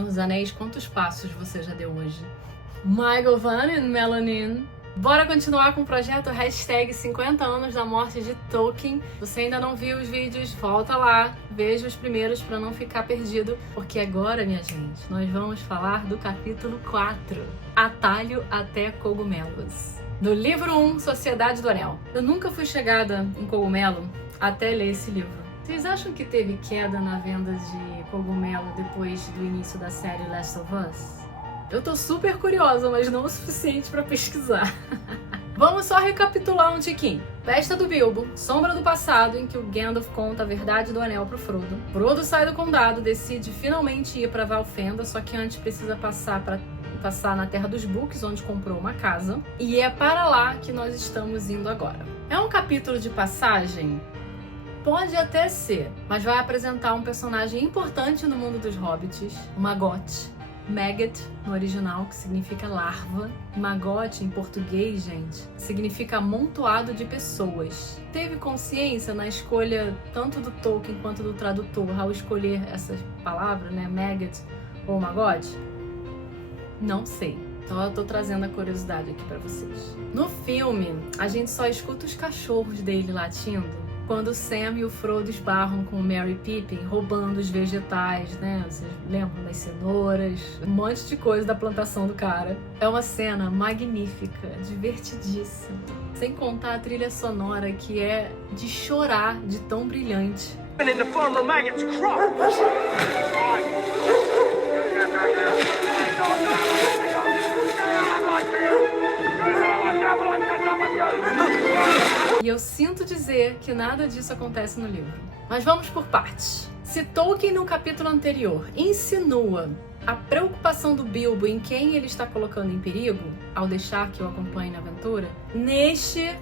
Senhor dos Anéis, quantos passos você já deu hoje? Michael Van e Melanin. Bora continuar com o projeto hashtag 50 anos da morte de Tolkien. Você ainda não viu os vídeos? Volta lá, veja os primeiros para não ficar perdido, porque agora, minha gente, nós vamos falar do capítulo 4, Atalho até Cogumelos, do livro 1, Sociedade do Anel. Eu nunca fui chegada em cogumelo até ler esse livro. Vocês acham que teve queda na venda de cogumelo depois do início da série Last of Us? Eu tô super curiosa, mas não o suficiente pra pesquisar. Vamos só recapitular um tiquinho. Festa do Bilbo, sombra do passado em que o Gandalf conta a verdade do anel pro Frodo. Frodo sai do condado, decide finalmente ir pra Valfenda, só que antes precisa passar na Terra dos Books, onde comprou uma casa. E é para lá que nós estamos indo agora. É um capítulo de passagem? Pode até ser, mas vai apresentar um personagem importante no mundo dos hobbits, o Magote. Maggot, no original, que significa larva. Magote, em português, gente, significa amontoado de pessoas. Teve consciência na escolha tanto do Tolkien quanto do tradutor ao escolher essa palavra, né, Maggot ou Magote? Não sei. Então eu tô trazendo a curiosidade aqui pra vocês. No filme, a gente só escuta os cachorros dele latindo quando o Sam e o Frodo esbarram com o Merry e Pippin roubando os vegetais, né? Vocês lembram das cenouras? Um monte de coisa da plantação do cara. É uma cena magnífica, divertidíssima. Sem contar a trilha sonora que é de chorar de tão brilhante. E eu sinto dizer que nada disso acontece no livro. Mas vamos por partes. Se Tolkien, no capítulo anterior, insinua a preocupação do Bilbo em quem ele está colocando em perigo, ao deixar que o acompanhe na aventura, neste,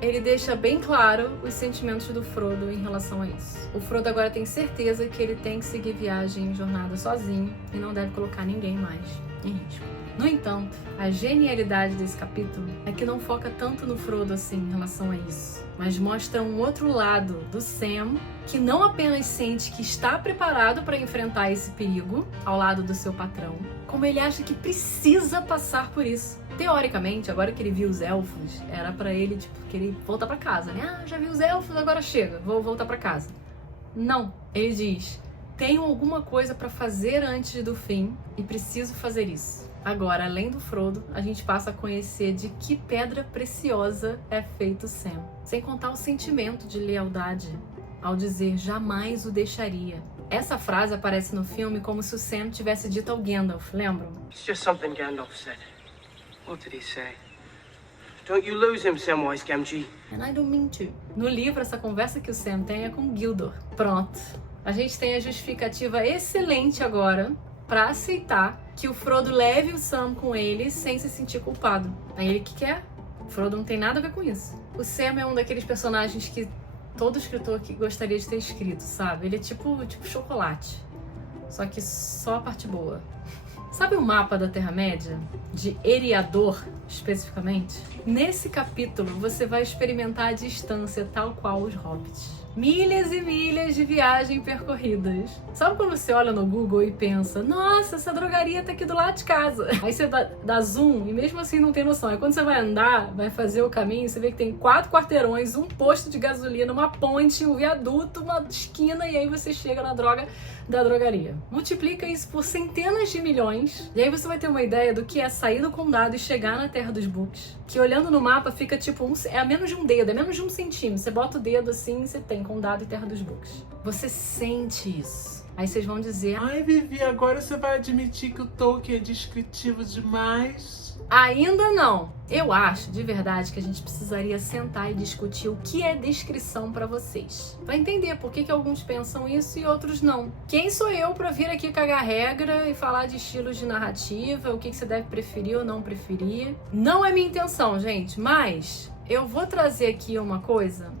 ele deixa bem claro os sentimentos do Frodo em relação a isso. O Frodo agora tem certeza que ele tem que seguir viagem e jornada sozinho e não deve colocar ninguém mais em risco. No entanto, a genialidade desse capítulo é que não foca tanto no Frodo assim em relação a isso, mas mostra um outro lado do Sam que não apenas sente que está preparado para enfrentar esse perigo ao lado do seu patrão, como ele acha que precisa passar por isso. Teoricamente, agora que ele viu os elfos, era para ele querer voltar para casa, né? Ah, já vi os elfos, agora chega, vou voltar para casa. Não, ele diz: tenho alguma coisa para fazer antes do fim e preciso fazer isso. Agora, além do Frodo, a gente passa a conhecer de que pedra preciosa é feito Sam. Sem contar o sentimento de lealdade ao dizer jamais o deixaria. Essa frase aparece no filme como se o Sam tivesse dito ao Gandalf, lembram? It's just something Gandalf said. What did he say? Don't you lose him, Samwise Gamgee. And I don't mean to. No livro, essa conversa que o Sam tem é com Gildor. Pronto. A gente tem a justificativa excelente agora para aceitar que o Frodo leve o Sam com ele sem se sentir culpado. É ele que quer. O Frodo não tem nada a ver com isso. O Sam é um daqueles personagens que todo escritor que gostaria de ter escrito, sabe? Ele é tipo chocolate. Só que só a parte boa. Sabe o mapa da Terra-média? De Eriador, especificamente? Nesse capítulo, você vai experimentar a distância tal qual os hobbits. Milhas e milhas de viagem percorridas. Sabe quando você olha no Google e pensa: nossa, essa drogaria tá aqui do lado de casa. Aí você dá zoom e mesmo assim não tem noção. Aí quando você vai andar, vai fazer o caminho, você vê que tem 4 quarteirões, um posto de gasolina, uma ponte, um viaduto, uma esquina, e aí você chega na droga da drogaria. Multiplica isso por centenas de milhões e aí você vai ter uma ideia do que é sair do condado e chegar na Terra dos Books. Que olhando no mapa fica tipo é a menos de um dedo, é menos de 1 centímetro. Você bota o dedo assim e você tem condado e Terra dos Books. Você sente isso. Aí vocês vão dizer: ai, Vivi, agora você vai admitir que o Tolkien é descritivo demais? Ainda não. Eu acho, de verdade, que a gente precisaria sentar e discutir o que é descrição pra vocês. Pra entender por que alguns pensam isso e outros não. Quem sou eu pra vir aqui cagar regra e falar de estilos de narrativa, o que você deve preferir ou não preferir? Não é minha intenção, gente, mas eu vou trazer aqui uma coisa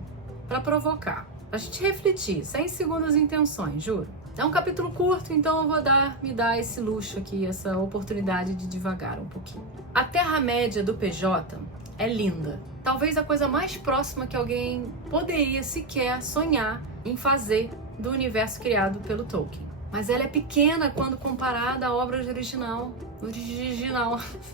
pra provocar. Pra gente refletir, sem segundas intenções, juro. É um capítulo curto, então eu vou me dar esse luxo aqui, essa oportunidade de divagar um pouquinho. A Terra-média do PJ é linda. Talvez a coisa mais próxima que alguém poderia sequer sonhar em fazer do universo criado pelo Tolkien. mas ela é pequena quando comparada à obra original.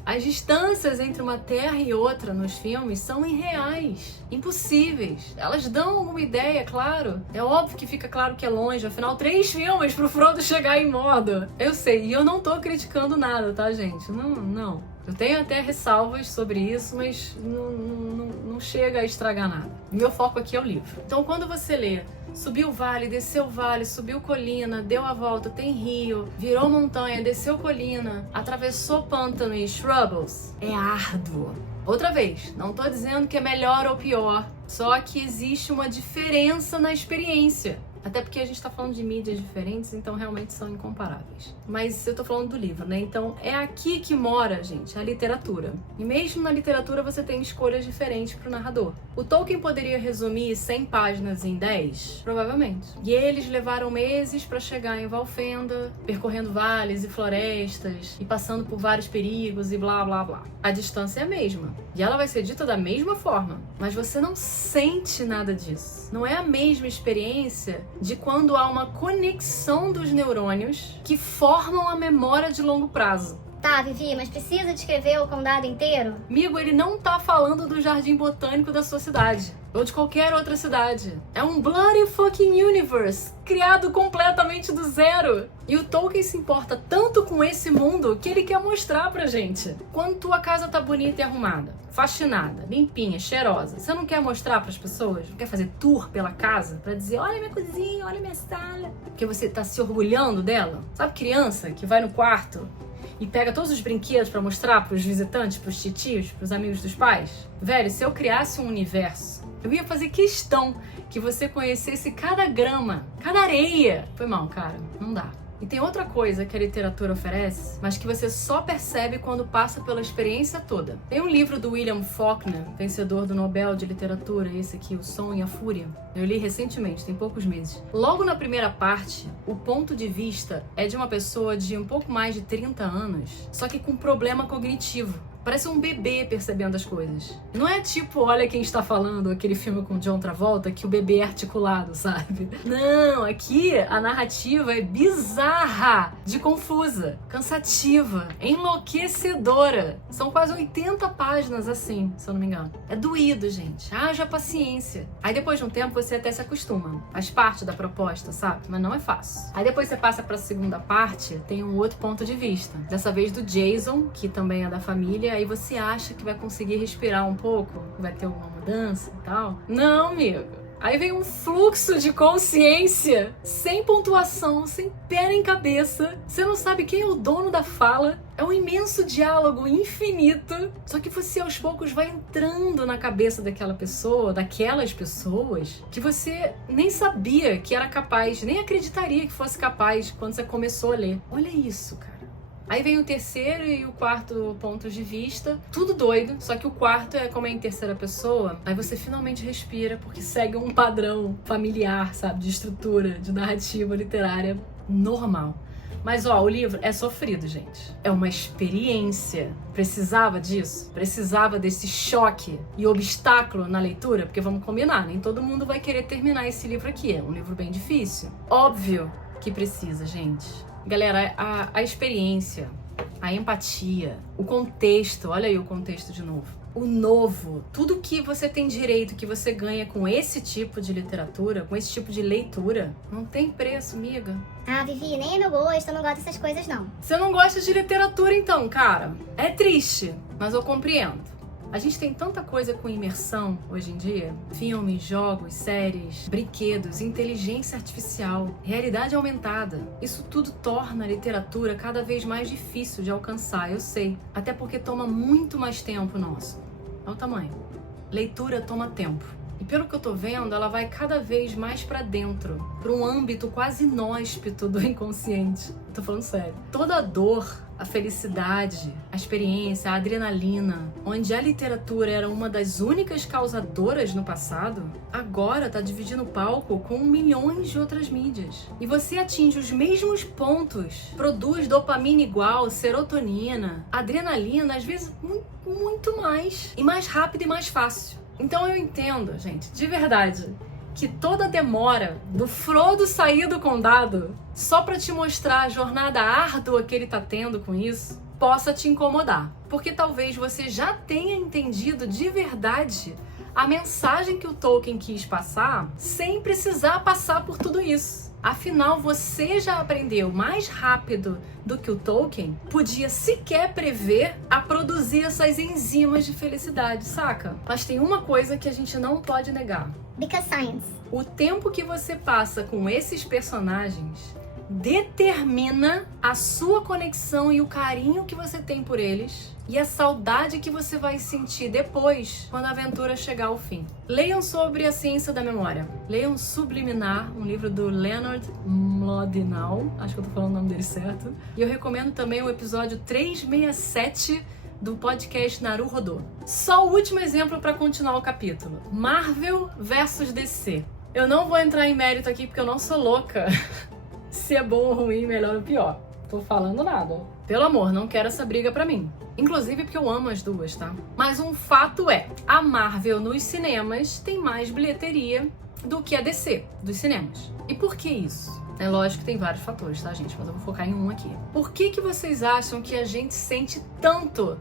As distâncias entre uma terra e outra nos filmes são irreais, impossíveis. Elas dão alguma ideia, claro. É óbvio que fica claro que é longe, afinal 3 filmes pro Frodo chegar em Mordor. Eu sei, e eu não tô criticando nada, tá, gente? Não. Eu tenho até ressalvas sobre isso, mas não chega a estragar nada. Meu foco aqui é o livro. Então, quando você lê subiu vale, desceu vale, subiu colina, deu a volta, tem rio, virou montanha, desceu colina, atravessou pântano e shrubbles, é árduo. Outra vez, não tô dizendo que é melhor ou pior, só que existe uma diferença na experiência. Até porque a gente tá falando de mídias diferentes, então realmente são incomparáveis. Mas eu tô falando do livro, né? Então é aqui que mora, gente, a literatura. E mesmo na literatura você tem escolhas diferentes pro narrador. O Tolkien poderia resumir 100 páginas em 10? Provavelmente. E eles levaram meses pra chegar em Valfenda, percorrendo vales e florestas, e passando por vários perigos e blá blá blá. A distância é a mesma. E ela vai ser dita da mesma forma. Mas você não sente nada disso. Não é a mesma experiência de quando há uma conexão dos neurônios que formam a memória de longo prazo. Tá, Vivi, mas precisa descrever o condado inteiro? Amigo, ele não tá falando do jardim botânico da sua cidade, ou de qualquer outra cidade. É um bloody fucking universe, criado completamente do zero. E o Tolkien se importa tanto com esse mundo que ele quer mostrar pra gente. Quando tua casa tá bonita e arrumada, faxinada, limpinha, cheirosa, você não quer mostrar pras pessoas? Não quer fazer tour pela casa pra dizer, olha minha cozinha, olha minha sala? Porque você tá se orgulhando dela? Sabe criança que vai no quarto e pega todos os brinquedos pra mostrar pros visitantes, pros titios, pros amigos dos pais? Velho, se eu criasse um universo, eu ia fazer questão que você conhecesse cada grama, cada areia. Foi mal, cara. Não dá. E tem outra coisa que a literatura oferece, mas que você só percebe quando passa pela experiência toda. Tem um livro do William Faulkner, vencedor do Nobel de Literatura, esse aqui, O Som e a Fúria. Eu li recentemente, tem poucos meses. Logo na primeira parte, o ponto de vista é de uma pessoa de um pouco mais de 30 anos, só que com problema cognitivo. Parece um bebê percebendo as coisas. Não é tipo, olha quem está falando, aquele filme com John Travolta, que o bebê é articulado, sabe? Não, aqui a narrativa é bizarra, de confusa, cansativa, enlouquecedora. São quase 80 páginas assim, se eu não me engano. É doído, gente. Haja paciência. Aí depois de um tempo você até se acostuma. Faz parte da proposta, sabe? Mas não é fácil. Aí depois você passa pra segunda parte, tem um outro ponto de vista. Dessa vez do Jason, que também é da família. Aí você acha que vai conseguir respirar um pouco, vai ter alguma mudança e tal. Não, amigo. Aí vem um fluxo de consciência, sem pontuação, sem pé nem cabeça. Você não sabe quem é o dono da fala. É um imenso diálogo infinito. Só que você aos poucos vai entrando na cabeça daquela pessoa, daquelas pessoas, que você nem sabia que era capaz, nem acreditaria que fosse capaz quando você começou a ler. Olha isso, cara. Aí vem o terceiro e o quarto pontos de vista, tudo doido, só que o quarto é como é em terceira pessoa, aí você finalmente respira porque segue um padrão familiar, sabe, de estrutura, de narrativa literária normal. Mas ó, o livro é sofrido, gente. É uma experiência. Precisava disso? Precisava desse choque e obstáculo na leitura? Porque vamos combinar, nem todo mundo vai querer terminar esse livro aqui. É um livro bem difícil. Óbvio que precisa, gente. Galera, a experiência, a empatia, o contexto, olha aí o contexto de novo. O novo, tudo que você tem direito, que você ganha com esse tipo de literatura, com esse tipo de leitura, não tem preço, amiga. Ah, Vivi, nem é meu gosto, eu não gosto dessas coisas não. Você não gosta de literatura então, cara? É triste, mas eu compreendo. A gente tem tanta coisa com imersão hoje em dia. Filmes, jogos, séries, brinquedos, inteligência artificial, realidade aumentada. Isso tudo torna a literatura cada vez mais difícil de alcançar, eu sei. Até porque toma muito mais tempo nosso. Olha o tamanho. Leitura toma tempo. E pelo que eu tô vendo, ela vai cada vez mais pra dentro, pra um âmbito quase inóspito do inconsciente. Tô falando sério. Toda a dor, a felicidade, a experiência, a adrenalina, onde a literatura era uma das únicas causadoras no passado, agora tá dividindo o palco com milhões de outras mídias. E você atinge os mesmos pontos, produz dopamina igual, serotonina, adrenalina, às vezes muito mais, e mais rápido e mais fácil. Então eu entendo, gente, de verdade, que toda demora do Frodo sair do condado só pra te mostrar a jornada árdua que ele tá tendo com isso possa te incomodar. Porque talvez você já tenha entendido de verdade a mensagem que o Tolkien quis passar sem precisar passar por tudo isso. Afinal, você já aprendeu mais rápido do que o Tolkien podia sequer prever a produzir essas enzimas de felicidade, saca? Mas tem uma coisa que a gente não pode negar. Because science. O tempo que você passa com esses personagens determina a sua conexão e o carinho que você tem por eles e a saudade que você vai sentir depois, quando a aventura chegar ao fim. Leiam sobre a ciência da memória. Leiam Subliminar, um livro do Leonard Mlodinow, acho que eu tô falando o nome dele certo. E eu recomendo também o episódio 367 do podcast Naruhodô. Só o último exemplo para continuar o capítulo. Marvel versus DC. Eu não vou entrar em mérito aqui porque eu não sou louca. Se é bom ou ruim, melhor ou pior. Tô falando nada. Pelo amor, não quero essa briga pra mim. Inclusive porque eu amo as duas, tá? Mas um fato é, a Marvel nos cinemas tem mais bilheteria do que a DC dos cinemas. E por que isso? É lógico que tem vários fatores, tá, gente? Mas eu vou focar em um aqui. Por que vocês acham que a gente sente tanto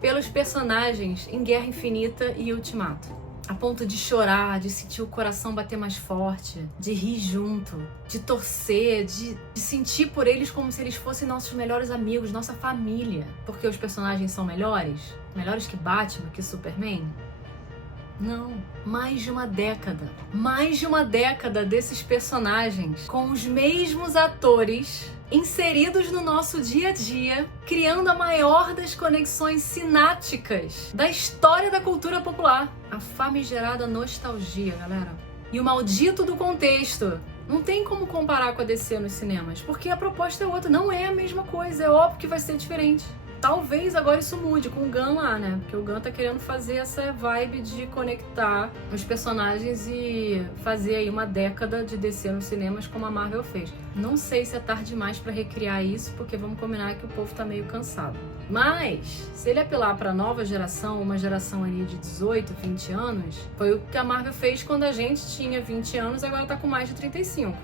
pelos personagens em Guerra Infinita e Ultimato? A ponto de chorar, de sentir o coração bater mais forte, de rir junto, de torcer, de sentir por eles como se eles fossem nossos melhores amigos, nossa família. Porque os personagens são melhores? Melhores que Batman, que Superman? Não. Mais de uma década. Mais de uma década desses personagens com os mesmos atores inseridos no nosso dia a dia, criando a maior das conexões sinápticas da história da cultura popular. A famigerada nostalgia, galera. E o maldito do contexto. Não tem como comparar com a DC nos cinemas, porque a proposta é outra, não é a mesma coisa, é óbvio que vai ser diferente. Talvez agora isso mude com o Gunn lá, né? Porque o Gunn tá querendo fazer essa vibe de conectar os personagens e fazer aí uma década de DC nos cinemas como a Marvel fez. Não sei se é tarde demais pra recriar isso, porque vamos combinar que o povo tá meio cansado. Mas, se ele apelar pra nova geração, uma geração ali de 18, 20 anos, foi o que a Marvel fez quando a gente tinha 20 anos e agora tá com mais de 35.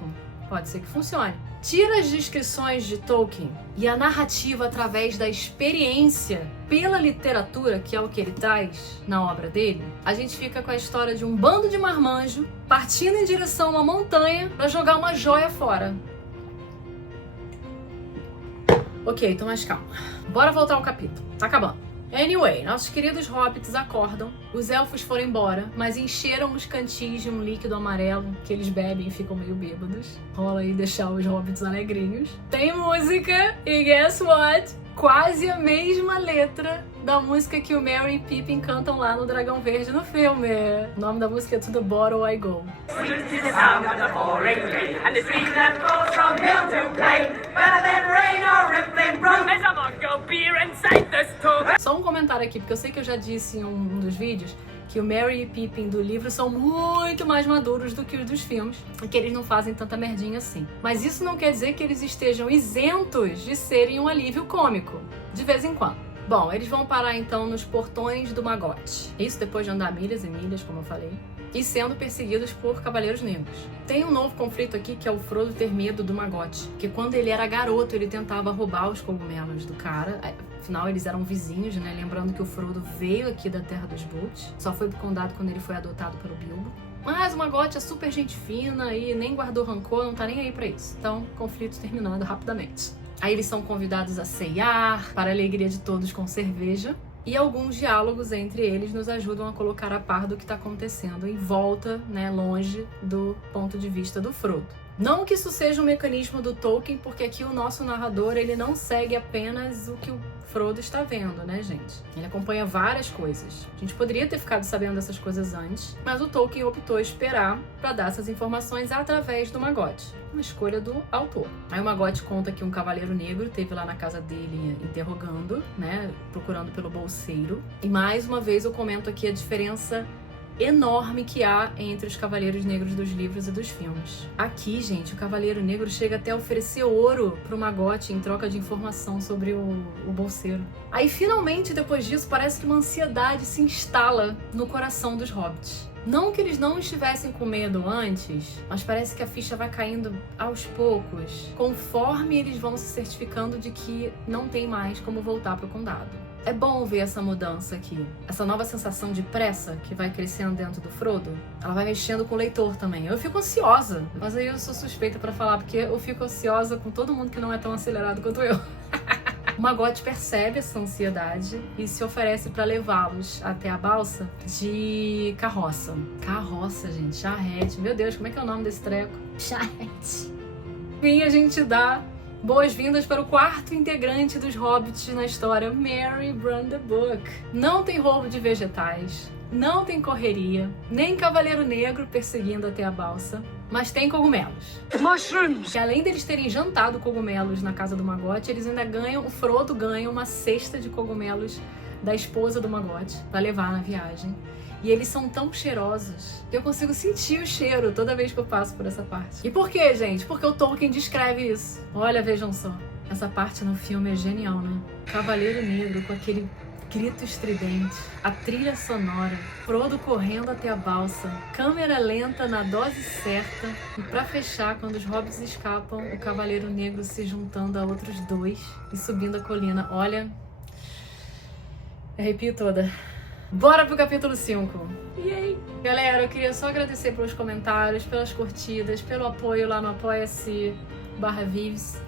Pode ser que funcione. Tira as descrições de Tolkien e a narrativa através da experiência pela literatura, que é o que ele traz na obra dele, a gente fica com a história de um bando de marmanjo partindo em direção a uma montanha para jogar uma joia fora. Ok, então mais calma. Bora voltar ao capítulo. Tá acabando. Anyway, nossos queridos hobbits acordam, os elfos foram embora, mas encheram os cantis de um líquido amarelo que eles bebem e ficam meio bêbados. Rola aí deixar os hobbits alegrinhos. Tem música e guess what? Quase a mesma letra da música que o Merry e Pippin cantam lá no Dragão Verde no filme. O nome da música é To The Bottle I Go. Só um comentário aqui, porque eu sei que eu já disse em um dos vídeos que o Merry e Pippin do livro são muito mais maduros do que os dos filmes e que eles não fazem tanta merdinha assim. Mas isso não quer dizer que eles estejam isentos de serem um alívio cômico, de vez em quando. Bom, eles vão parar então nos portões do Magote. Isso depois de andar milhas e milhas, como eu falei, e sendo perseguidos por Cavaleiros Negros. Tem um novo conflito aqui que é o Frodo ter medo do Magote, que quando ele era garoto ele tentava roubar os cogumelos do cara. Afinal, eles eram vizinhos, né? Lembrando que o Frodo veio aqui da Terra dos Bolts, só foi pro condado quando ele foi adotado pelo Bilbo. Mas o Magote é super gente fina e nem guardou rancor, não tá nem aí pra isso. Então, conflito terminado rapidamente. Aí eles são convidados a ceiar, para a alegria de todos com cerveja. E alguns diálogos entre eles nos ajudam a colocar a par do que está acontecendo em volta, né, longe do ponto de vista do Frodo. Não que isso seja um mecanismo do Tolkien, porque aqui o nosso narrador ele não segue apenas o que o Frodo está vendo, né, gente? Ele acompanha várias coisas. A gente poderia ter ficado sabendo dessas coisas antes, mas o Tolkien optou esperar para dar essas informações através do Magote. Uma escolha do autor. Aí o Magote conta que um cavaleiro negro esteve lá na casa dele interrogando, né, procurando pelo bolseiro. E mais uma vez eu comento aqui a diferença enorme que há entre os Cavaleiros Negros dos livros e dos filmes. Aqui, gente, o Cavaleiro Negro chega até a oferecer ouro pro Magote em troca de informação sobre o bolseiro. Aí, finalmente, depois disso, parece que uma ansiedade se instala no coração dos hobbits. Não que eles não estivessem com medo antes, mas parece que a ficha vai caindo aos poucos, conforme eles vão se certificando de que não tem mais como voltar pro condado. É bom ver essa mudança aqui, essa nova sensação de pressa que vai crescendo dentro do Frodo. Ela vai mexendo com o leitor também. Eu fico ansiosa, mas aí eu sou suspeita pra falar, porque eu fico ansiosa com todo mundo que não é tão acelerado quanto eu. O Maggot percebe essa ansiedade e se oferece para levá-los até a balsa de carroça. Carroça, gente, charrete. Meu Deus, como é que é o nome desse treco? Charrete. Enfim, a gente dá boas-vindas para o quarto integrante dos Hobbits na história, Merry Brandenburg. Não tem roubo de vegetais, não tem correria, nem Cavaleiro Negro perseguindo até a balsa, mas tem cogumelos. Mushrooms! Que além deles terem jantado cogumelos na casa do Maggot, eles ainda ganham, o Frodo ganha uma cesta de cogumelos da esposa do Maggot para levar na viagem. E eles são tão cheirosos que eu consigo sentir o cheiro toda vez que eu passo por essa parte. E por quê, gente? Porque o Tolkien descreve isso. Olha, vejam só. Essa parte no filme é genial, né? Cavaleiro Negro com aquele grito estridente, a trilha sonora, Frodo correndo até a balsa, câmera lenta na dose certa e pra fechar, quando os hobbits escapam, o Cavaleiro Negro se juntando a outros dois e subindo a colina. Olha, arrepio toda. Bora pro capítulo 5. Yay! Galera, eu queria só agradecer pelos comentários, pelas curtidas, pelo apoio lá no apoia-se/Vives.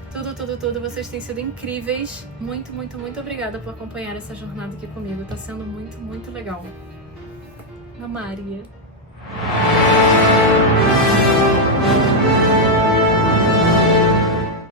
Tudo. Vocês têm sido incríveis. Muito obrigada por acompanhar essa jornada aqui comigo. Tá sendo muito legal. A Maria.